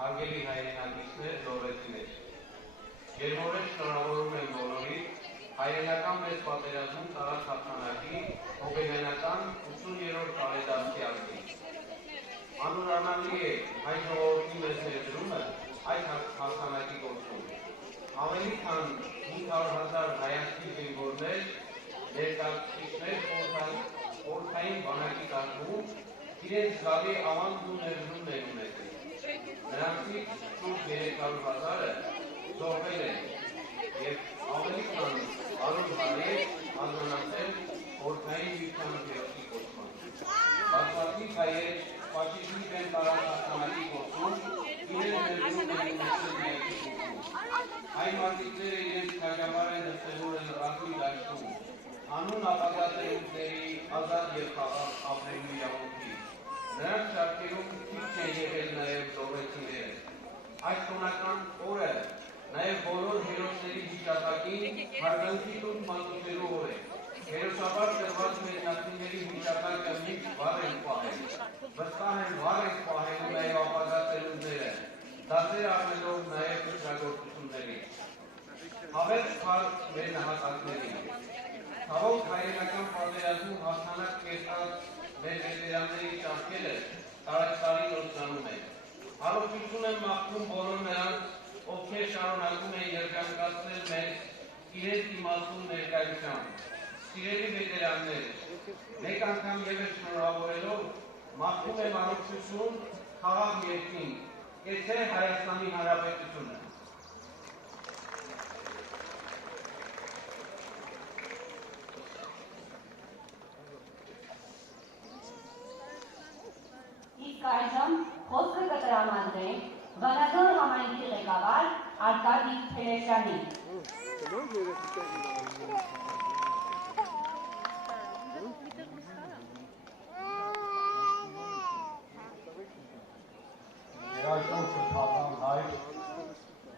Հարգելի հայրենակիցներ, զորեցիներ, ջերմորեն շնորհավորում եմ բոլորիդ հայրենական մեծ պատերազմում տարած հաղթանակի հոգեբանական 80-րդ տարեդարձի արդիվ։ Անուրանալի է հայ ժողովրդի մեծ ներդրումը այս հաղթանակի գործում։ Ավելի քան 500,000 հայացքի զինվորներ, ներկայացուցիչներ խորհրդային բանակի կազմում իրենց զգալի ավանդն ու ներդրումն են ունեցել։ Նրանցից շուրջ 300,000-ը զոհվել են և ավելի քան 100 հարյուր արժանացել խորհրդային միության հերոսի կոչման։ Բազմաթիվ հայեր ֆաշիզմի դեմ տարած հաղթանակի գործում իրենց ներդրումն են ունեցել ներքի շուրջում։ Հայ մարդիկները իրենց քաջաբար են դրսևորել ռազմի դաշտում, անուն ապագա ծերունիների ազատ և խաղաղ ապրելու իրավունքի։ Նրանց շարքերում քիչ չեն եղել նաև զոհվեցիները։ Այս տոնական օրը նաև բոլոր հերոսների հիշատակին հարգանքի տուն մատուցելու օր է։ Հերոսաբար տրված մեր նախնիների հիշատակը միշտ վառ են պահել։ Վստահ են վառ են պահելու նաև ապագա ծերունիները, դասեր առնելով նաև փոխգործություններից։ Հավերթ փառք մեր նահատակներին։ Ցավոք հայրենական պատերազմում հաղթանակ կերտած մեր վետերանների շարքերը տարի նորձանում են։ Հարություն եմ մաղթում բոլոր նրանց, ովքեր շարունակում են երջանկացնել մեզ իրենց իմաստուն ներկայությամբ։ Սիրելի վետերաններ, մեկ անգամ ևս շնորհավորելով մաղթում եմ առողջություն, խաղաղ երկինք, կեցե Հայաստանի Հանրապետությունը։ Այժմ խոսքը կտրամադրենք Վանաձոր համայնքի ղեկավար Արկադի Փելեշյանին։ Երաշնորհ թափան հայր,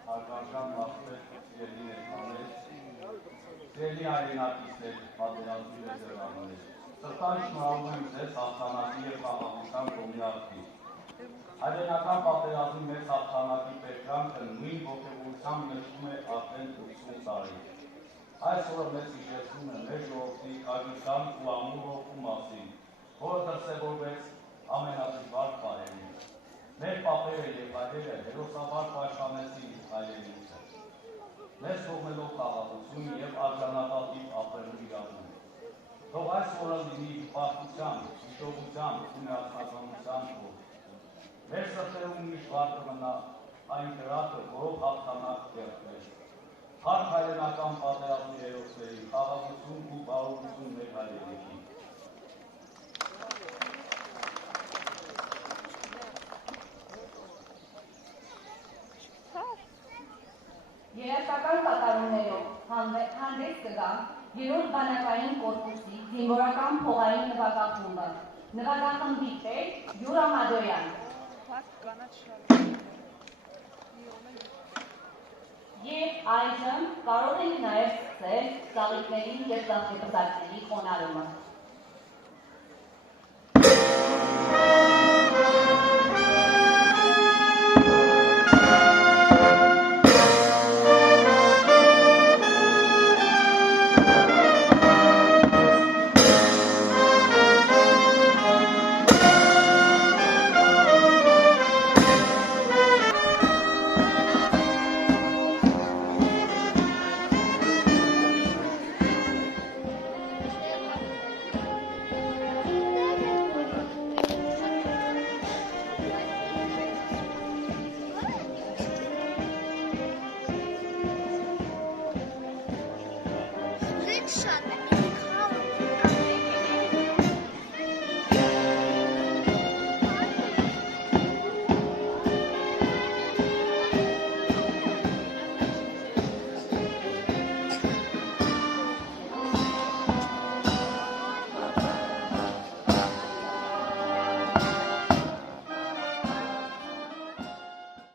հարգարժան մաղթեր, սիրելի ներկաներ, սիրելի հայրենակիցներ, պատերազմի վետերաններ, սրտան շնորհավորում եմ ձեզ հաղթանակի և խաղաղության տոնի արդիվ։ Հայրենական պատերազմի մեծ հաղթանակի պերճանքը նույն ոգևորությամբ նշվում է արդեն 80 տարի։ Այս օրը մեզ հիշեցնում է մեր ժողովրդի քաջության ու ամուր ոգու մասին, որը դրսևորվեց ամենադժվար պահերին։ Մեր պապերը և հայրերը հերոսաբար պաշտպանեցին հայրենիքը, մեզ թողնելով խաղաղություն և արժանապատիվ ապրելու իրավունք։ Թող այս օրը լինի պարտության, հիշողության ու միասնականության օր։ Մեր սրտերում միշտ վառ կմնա այն դրախտը, որով հաղթանակ կերտվեց։ Փառք հայրենական պատերազմի հերոսներին, խաղաղություն ու բարօրություն մեր հայրենիքին։ Երաժշտական կատարումներով հանդես կգան 3-րդ բանակային կորպուսի զինվորական փողային նվագախումբը։ Նվագախմբի տեր Յուրա Մադոյան։ Եվ այժմ կարող ենք նաև սկսել ծաղիկների և ծաղկեպսակների խոնարհումը։ Shut